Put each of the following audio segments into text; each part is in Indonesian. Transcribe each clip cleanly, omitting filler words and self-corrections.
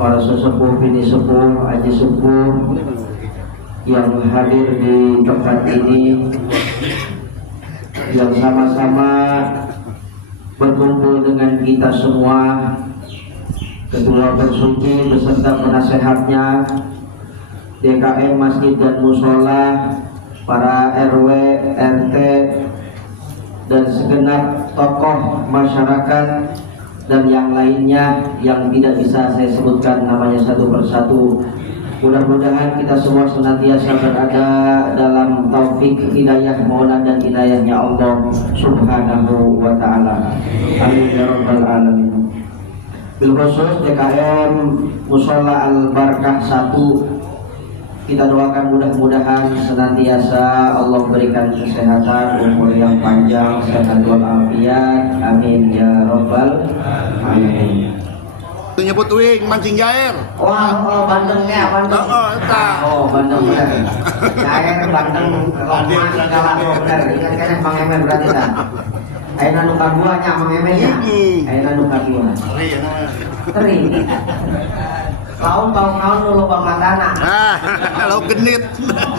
para sesepuh, bini sepuh, aji sepuh yang hadir di tempat ini, yang sama-sama berkumpul dengan kita semua, Ketua Persuci beserta penasehatnya, DKM Masjid dan Musola, para RW, RT, dan segenap tokoh masyarakat dan yang lainnya yang tidak bisa saya sebutkan namanya satu persatu. Mudah-mudahan kita semua senantiasa berada dalam taufik, hidayah, maula dan hidayahnya Allah Subhanahu wa ta'ala. Amin ya rabbal alamin. Bil khusus DKM Musola Al-Barkah 1, kita doakan mudah-mudahan senantiasa Allah berikan kesehatan, umur yang panjang, sehat walafiat. Amin ya rabbal alamin. Nyebut wing mancing jair. Oh, bandengnya bandeng. Oh, bandengnya. Jair bandeng roman segala bener. Ingat kan Bang Emen berarti dah. Ayeuna nu kadua nya Bang Emen nya. Ayeuna nu kadua. Teri. Tahun nu loba matana. Lauk genit.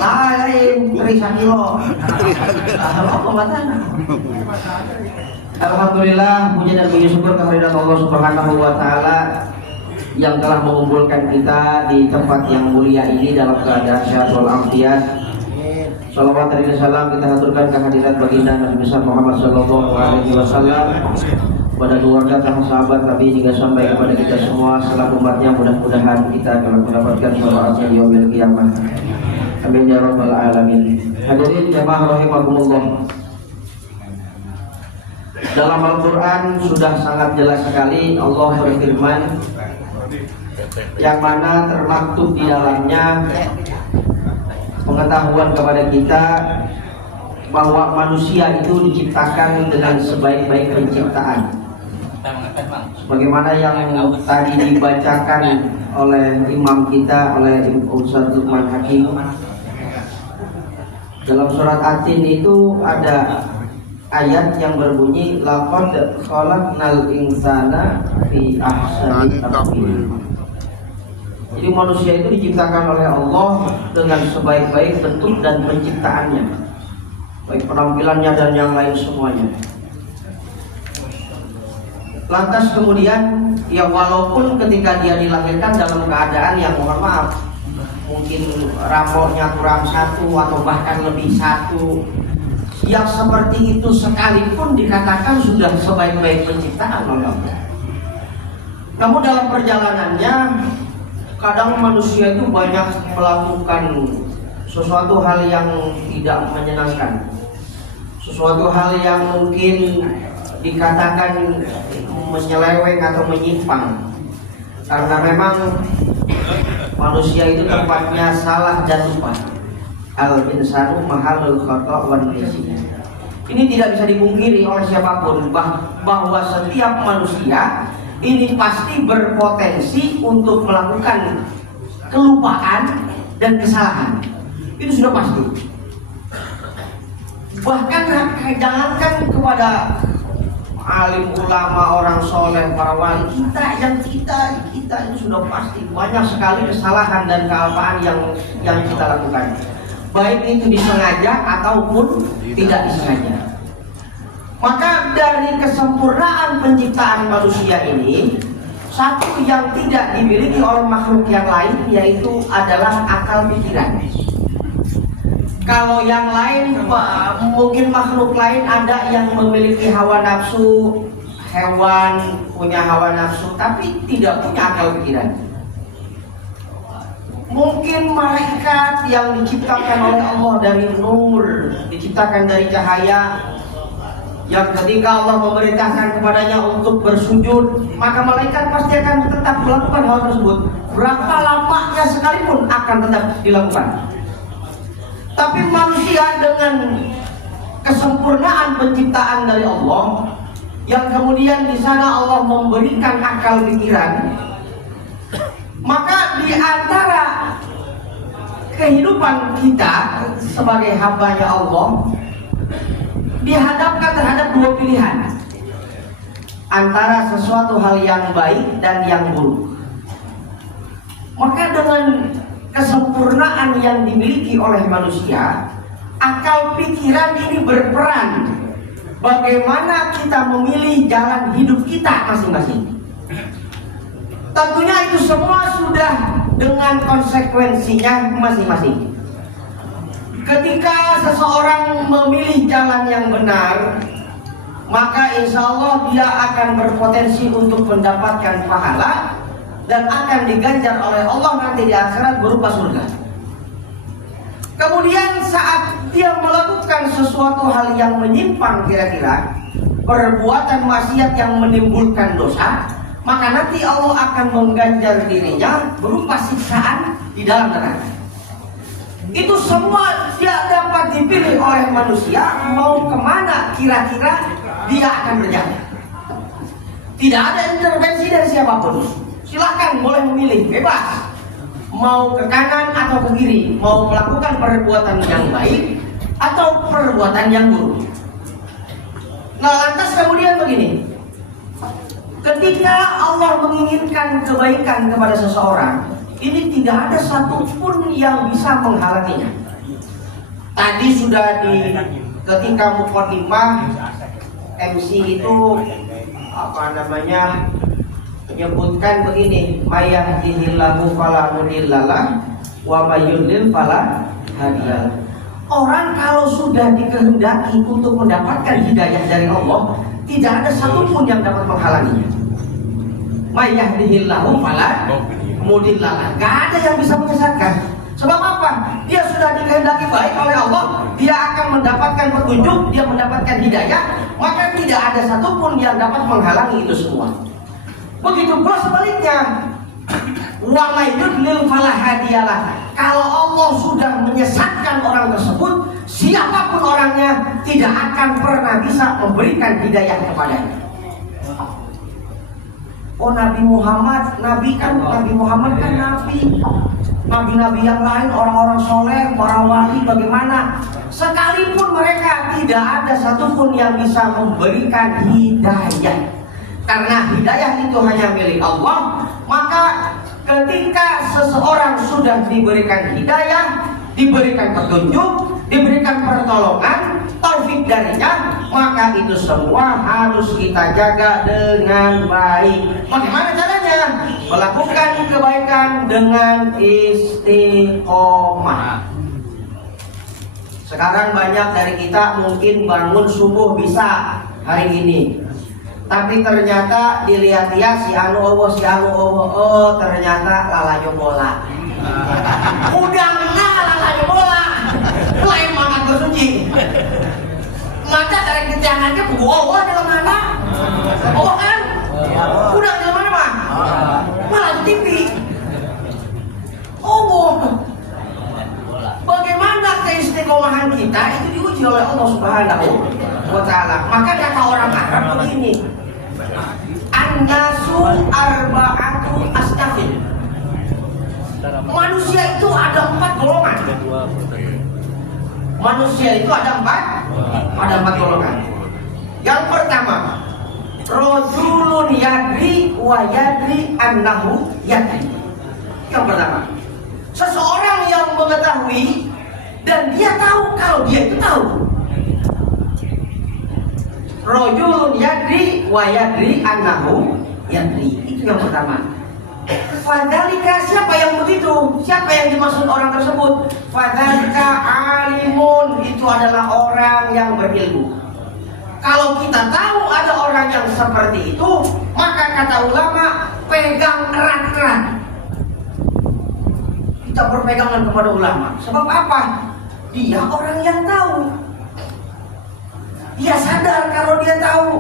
Lain teri 1 kilo. Loba matana. Alhamdulillah, puji dan puji syukur kehadirat Allah Subhanahu wa ta'ala yang telah mengumpulkan kita di tempat yang mulia ini dalam keadaan sehat walafiat. Salawat dan salam kita haturkan kehadirat baginda Nabi besar Muhammad sallallahu alaihi wasallam, pada keluarga, sahabat Nabi hingga sampai kepada kita semua selaku umatnya. Mudah-mudahan kita akan mendapatkan syafaatnya di yaumil qiyamah. Amin ya rabbal alamin. Hadirin jamaah rahimakumullah. Dalam Al-Quran sudah sangat jelas sekali Allah berfirman, yang mana termaktub di dalamnya pengetahuan kepada kita bahwa manusia itu diciptakan dengan sebaik-baik penciptaan, sebagaimana yang tadi dibacakan oleh imam kita, oleh Ustaz Luqman Hakim. Dalam surat At-Tin itu ada ayat yang berbunyi laqad khalaqnal insana fi ahsani taqwim. Jadi manusia itu diciptakan oleh Allah dengan sebaik-baik bentuk dan penciptaannya, baik penampilannya dan yang lain semuanya. Lantas kemudian ya walaupun ketika dia dilahirkan dalam keadaan yang mohon maaf mungkin rambutnya kurang 1 atau bahkan lebih 1, yang seperti itu sekalipun dikatakan sudah sebaik-baik penciptaan oleh Allah. Namun dalam perjalanannya kadang manusia itu banyak melakukan sesuatu hal yang tidak menyenangkan, sesuatu hal yang mungkin dikatakan menyeleweng atau menyimpang, karena memang manusia itu tempatnya salah dan lupa. Al-insanu mahalul khata' wan nisyan. Ini tidak bisa dipungkiri oleh siapapun bahwa setiap manusia ini pasti berpotensi untuk melakukan kelupaan dan kesalahan. Itu sudah pasti. Bahkan jangankan kepada alim ulama, orang soleh, para wali, kita itu sudah pasti banyak sekali kesalahan dan kealpaan yang kita lakukan, baik itu disengaja ataupun tidak disengaja. Maka dari kesempurnaan penciptaan manusia ini, satu yang tidak dimiliki oleh makhluk yang lain yaitu adalah akal pikiran. Kalau yang lain mungkin makhluk lain ada yang memiliki hawa nafsu, hewan punya hawa nafsu tapi tidak punya akal pikiran. Mungkin malaikat yang diciptakan oleh Allah dari nur, diciptakan dari cahaya, yang ketika Allah memerintahkan kepadanya untuk bersujud, maka malaikat pasti akan tetap melakukan hal tersebut. Berapa lamanya sekalipun akan tetap dilakukan. Tapi manusia dengan kesempurnaan penciptaan dari Allah, yang kemudian di sana Allah memberikan akal pikiran, maka di antara kehidupan kita sebagai hambanya Allah dihadapkan terhadap dua pilihan, antara sesuatu hal yang baik dan yang buruk. Maka dengan kesempurnaan yang dimiliki oleh manusia, akal pikiran ini berperan bagaimana kita memilih jalan hidup kita masing-masing. Tentunya itu semua sudah dengan konsekuensinya masing-masing. Ketika seseorang memilih jalan yang benar, maka insya Allah dia akan berpotensi untuk mendapatkan pahala dan akan diganjar oleh Allah nanti di akhirat berupa surga. Kemudian saat dia melakukan sesuatu hal yang menyimpang, kira-kira perbuatan maksiat yang menimbulkan dosa, maka nanti Allah akan mengganjar dirinya berupa siksaan di dalam neraka. Itu semua dia dapat dipilih oleh manusia, mau kemana kira-kira dia akan berjalan. Tidak ada intervensi dari siapapun. Silakan boleh memilih, bebas. Mau ke kanan atau ke kiri, mau melakukan perbuatan yang baik atau perbuatan yang buruk. Nah, lantas kemudian begini, ketika Allah menginginkan kebaikan kepada seseorang, ini tidak ada satupun yang bisa menghalanginya. Tadi sudah ketika muqaddimah MC itu menyebutkan begini, mayahdihillahu fala mudhillalah wa may yudlil fala hadiyalah. Orang kalau sudah dikehendaki untuk mendapatkan hidayah dari Allah, tidak ada satupun yang dapat menghalanginya. Mayahdihillahu fala mudhillalah, gak ada yang bisa menyesatkan. Sebab apa? Dia sudah dikehendaki baik oleh Allah, dia akan mendapatkan petunjuk, dia mendapatkan hidayah, maka tidak ada satupun yang dapat menghalangi itu semua. Begitu pula sebaliknya, wa may yudlil fala hadiyalah. Kalau Allah sudah menyesatkan orang tersebut, siapapun orangnya tidak akan pernah bisa memberikan hidayah kepadanya. Oh, Nabi Muhammad kan nabi. Nabi-nabi yang lain, orang-orang soleh, para wali, bagaimana? Sekalipun mereka tidak ada satupun yang bisa memberikan hidayah. Karena hidayah itu hanya milik Allah. Maka ketika seseorang sudah diberikan hidayah, diberikan petunjuk, diberikan pertolongan, taufik darinya, maka itu semua harus kita jaga dengan baik. Bagaimana caranya? Melakukan kebaikan dengan istiqomah. Sekarang banyak dari kita mungkin bangun subuh bisa hari ini, tapi ternyata dilihat-lihat si anu ternyata lalayo bola. Udang lalayo bola. Lain makan bersuci. Maka dari kejangannya buah dalam mana? Oh kan? Udang dalam mana mah? Malah TV. Oh. Bagaimana keistiqomahan kita itu diuji oleh Allah Subhanahu wa Ta'ala. Maka kata orang Arab begini, an-nasu arba'atu asnafin. Manusia itu ada 4 golongan. Manusia itu ada empat golongan. Yang pertama, rajulun yadri wa yadri annahu yadri. Yang pertama, seseorang yang mengetahui dan dia tahu kalau dia itu tahu. Rajulun yadri wa yadri annahu yadri. Itu yang pertama. Fadzalika, siapa yang begitu? Siapa yang dimaksud orang tersebut? Fadzalika alimun, itu adalah orang yang berilmu. Kalau kita tahu ada orang yang seperti itu, maka kata ulama, pegang erat-erat. Kita berpegangan kepada ulama. Sebab apa? Dia orang yang tahu. Dia sadar kalau dia tahu.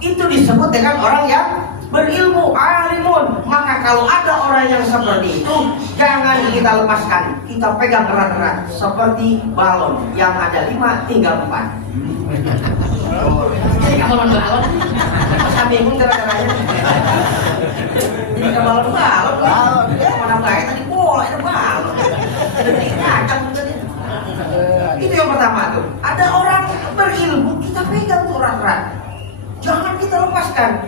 Itu disebut dengan orang yang berilmu, alimun. Maka kalau ada orang yang seperti itu, jangan kita lepaskan, kita pegang erat-erat seperti balon yang ada 5 tinggal 4. Jadi kalau balon masa bingung gara-garanya. Jadi balon mana baik tadi bola itu balon. Itu yang pertama tuh. Ada orang berilmu, kita pegang tuh erat-erat, jangan kita lepaskan.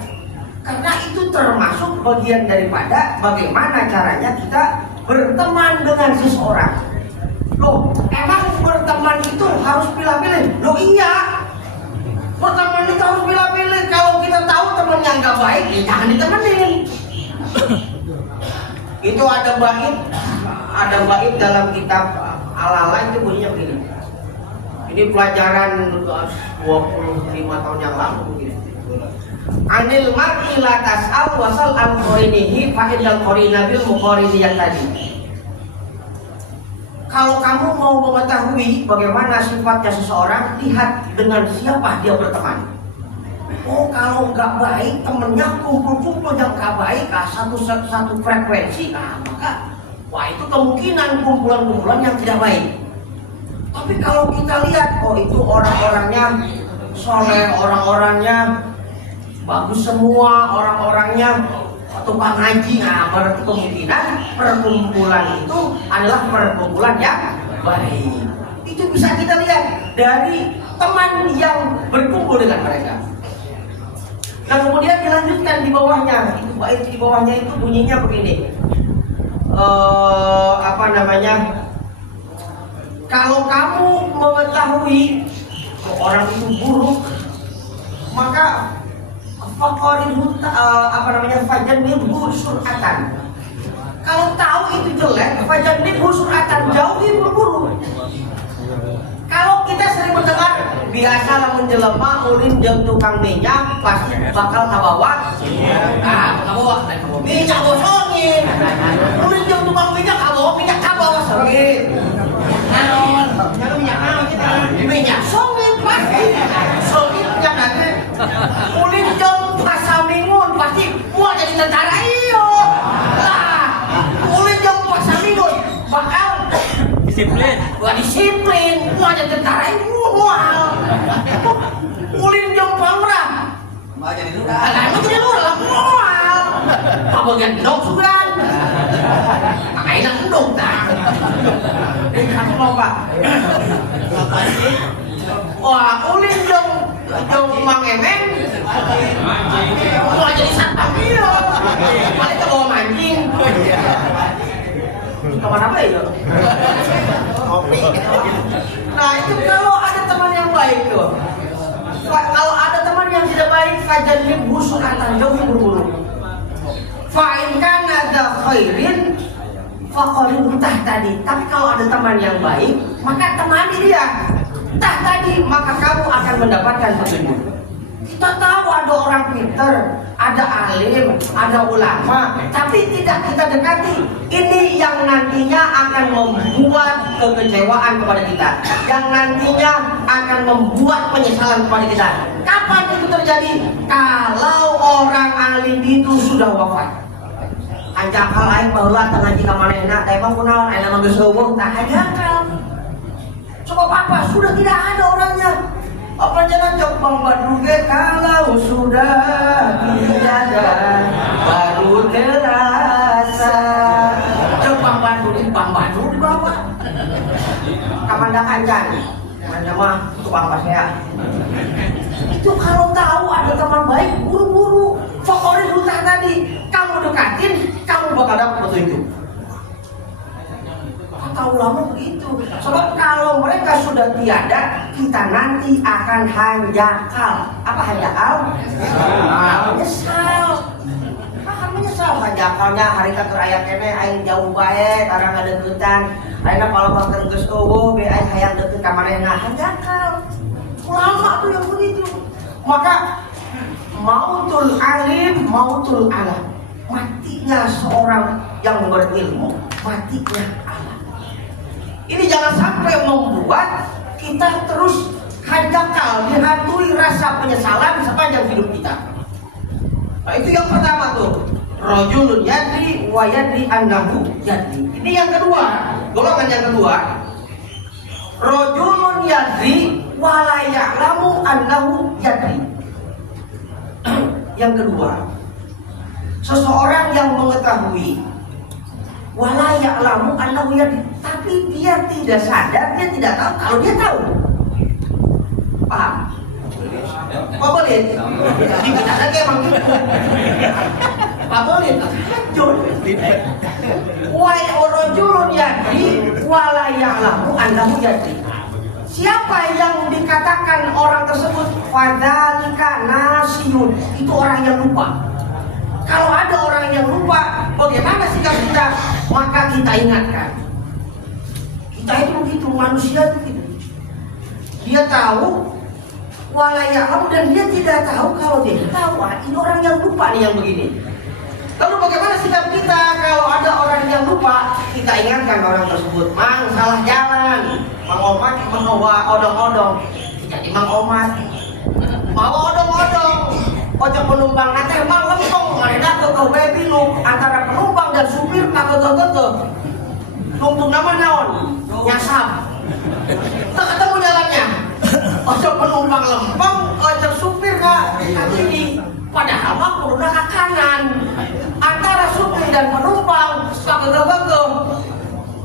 Karena itu termasuk bagian daripada bagaimana caranya kita berteman dengan seseorang. Loh, emang berteman itu harus pilih-pilih? Loh iya, berteman itu harus pilih-pilih. Kalau kita tahu temannya nggak baik, ya jangan ditemenin. Itu ada bait dalam kitab Al-Ala itu bunyinya begini. Ini pelajaran 25 tahun yang lalu begini. Anil mar'i la tas'al wasal an qarinihi fa innal qarina bil muqarini yang tadi. Kalau kamu mau mengetahui bagaimana sifatnya seseorang, lihat dengan siapa dia berteman. Oh, kalau nggak baik temennya kumpul-kumpul yang nggak baik, satu frekuensi, maka wah itu kemungkinan kumpulan-kumpulan yang tidak baik. Tapi kalau kita lihat, oh itu orang-orangnya soleh, orang-orangnya bagus semua, orang-orangnya tukang ngaji, berarti kemungkinan perkumpulan itu adalah perkumpulan yang baik. Itu bisa kita lihat dari teman yang berkumpul dengan mereka. Nah kemudian dilanjutkan di bawahnya, itu bait di bawahnya itu bunyinya begini. Kalau kamu mengetahui orang itu buruk, maka fajannibhu sur'atan. Kalau tahu itu jelek, fajannibhu sur'atan, jauhi buru-buru. Kalau kita sering mendengar biasa lamun jelema ulin jeung tukang minyak pasti bakal kabawa. Minyak bosongin. Ulin jeung tukang minyak kabawa songin. Minyak songin pasti. Songin minyak nanti. Ulin jeung pasamingun pasti mau jadi tentara iyo. Lah, ulin jeung pasamingun bakal disiplin, gua jadi tentara mual. Ulin jeung pamrah. Mau jadi lurah. Lah, jadi lurah mual. Kabagian dok sugan. Makanya endong tah. Aku lomba. Wah, ulin jeung Mang Emeng. Mau jadi satpam iyo. Paling ke bawah mancing. Kemana apa ya? Nah itu kalau ada teman yang baik tuh. Kalau ada teman yang tidak baik, fajannibhu sur'atan, jauhi buru-buru. Fa'in kana dza khairin faqarinhu tahtadi. Tapi kalau ada teman yang baik, maka temani dia. Tahtadi, maka kamu akan mendapatkan petunjuk. Kita tahu ada orang pintar, ada alim, ada ulama, tapi tidak kita dekati. Ini yang nantinya akan membuat kekecewaan kepada kita, yang nantinya akan membuat penyesalan kepada kita. Kapan itu terjadi? Kalau orang alim itu sudah wafat. Anjakal aing baheula teu ngaji ka manehna, da emang kunaon aya mah geus heuweuh tah anjakal. Coba apa sudah tidak ada orangnya. Apa jangan coba baduge kalau sudah tidak ada baru terasa. Coba baduge badu di bawah. Kamanda kancan. Kamanda mah tukang pasea. Itu kalau tahu ada teman baik buru-buru. Favorit hutang tadi kamu dekatin, kamu bakal dapat petunjuk. Kata ulama begitu. Sebab kalau mereka sudah tiada, kita nanti akan hanjakal. Apa hanjakal? Menyesal. Akan menyesal hanjakalnya hari ka keur aya keneh aing jauh bae karang ngadeuketan. Ayeuna palapakeun geus eueuh be aing hayang deukeut ka manehna hanjakal. Ulama tuh yang begitu. Maka mautul alim, mautul alam. Matinya seorang yang berilmu, matinya alam. Ini jangan sampai membuat kita terus hanjakal, dihantui rasa penyesalan sepanjang hidup kita. Nah itu yang pertama tuh, rajulun yadri wa yadri annahu yadri. Ini yang kedua, golongan yang kedua, rajulun yadri wa la ya'lamu annahu yadri. Yang kedua, seseorang yang mengetahui wala ya'lamu annahu yadri, tapi dia tidak sadar, dia tidak tahu kalau dia tahu. Paham? Kok boleh? Di kita lagi emang gitu. pabelit hajun. Wa rajulun yadri wala ya'lamu annahu yadri. Siapa yang dikatakan orang tersebut fadzalika nasiyun, itu orang yang lupa. Kalau ada orang yang lupa, bagaimana sikap kita? Maka kita ingatkan. Kita itu begitu, manusia itu gitu. Dia tahu wala ya'lamu, dan dia tidak tahu kalau dia tahu. Ini orang yang lupa nih yang begini. Lalu bagaimana sikap kita kalau ada orang yang lupa? Kita ingatkan orang tersebut, Mang salah jalan, Mang Omat mau odong-odong, jadi Mang Omat mau odong-odong, ojek penumpang nanti Mang lempeng, mereka ke baby lu antara penumpang dan supir kagak-kagak, nungtung nama naon, nyasar, tak ketemu jalannya, ojek penumpang lempeng, ojek supir kak ini. Padahal mah kudu ke kanan antara supir dan penumpang kagak-kagak.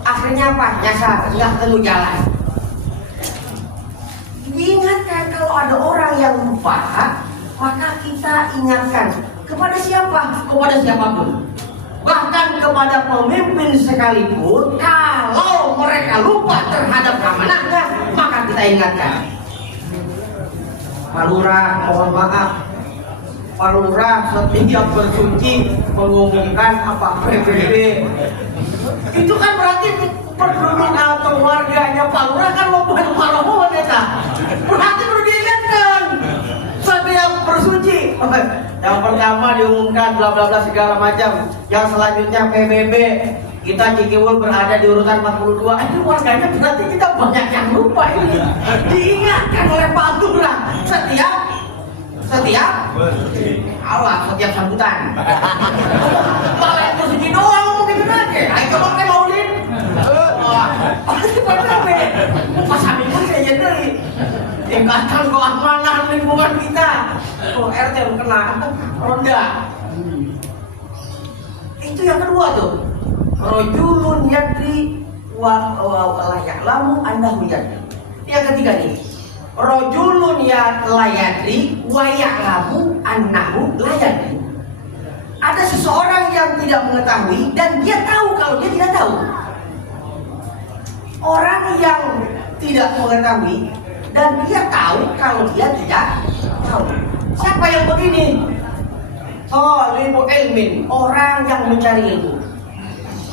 Akhirnya apa? Nyasar, nggak ketemu jalan. Diingatkan kalau ada orang yang lupa, maka kita ingatkan kepada siapa? Kepada siapapun. Bahkan kepada pemimpin sekalipun, kalau mereka lupa terhadap amanahnya, maka kita ingatkan. Pak Lurah, mohon maaf. Pak Lurah setiap bersuci mengumumkan apa PBB. Itu kan berarti penduduk atau warganya Pak Lurah kan membuat marohon ya. Berarti perlu diingatkan setiap bersuci. Yang pertama diumumkan bla bla bla segala macam. Yang selanjutnya PBB. Kita Cikiwul berada di urutan 42. Ini warganya berarti kita banyak yang lupa ini. Diingatkan oleh Pak Lurah setiap Allah, setiap sambutan. Malah itu suci doang mungkin aja. Ayo coba ke maulid. Pasti PBB. Pas minggu saya jadi tingkatkan keamanan lingkungan kita. RT kena ronda. Itu yang kedua tuh. Rajulun yadri wa la ya'lamu annahu yadri. Yang ketiga nih. Rajulun ya layadri wa ya'lamu annahu layadri. Ada seseorang yang tidak mengetahui dan dia tahu kalau dia tidak tahu. Orang yang tidak mengetahui dan dia tahu kalau dia tidak tahu. Siapa yang begini? Thalibul ilmin, orang yang mencari ilmu.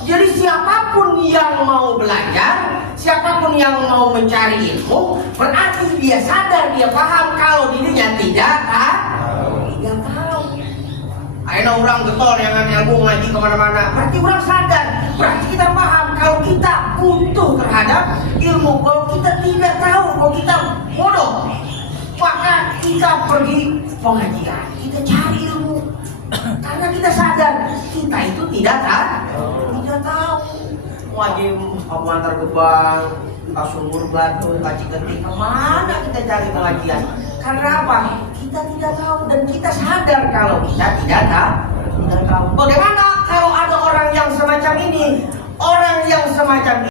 Jadi siapapun yang mau belajar, siapapun yang mau mencari ilmu, berarti dia sadar, dia paham kalau dirinya tidak tahu. Ayo orang getol yang ilmu ngaji kemana-mana, berarti orang sadar, berarti kita paham kalau kita butuh terhadap ilmu, kalau kita tidak tahu, kalau kita bodoh, maka kita pergi pengajian, kita cari ilmu, karena kita sadar kita itu tidak tahu. Wajib antar gebang, Sumur Batu, Cigenting, kemana kita cari pengajian? Karena apa? Kita tidak tahu dan kita sadar kalau kita tidak tahu. Bagaimana kalau ada orang yang semacam ini? Orang yang semacam ini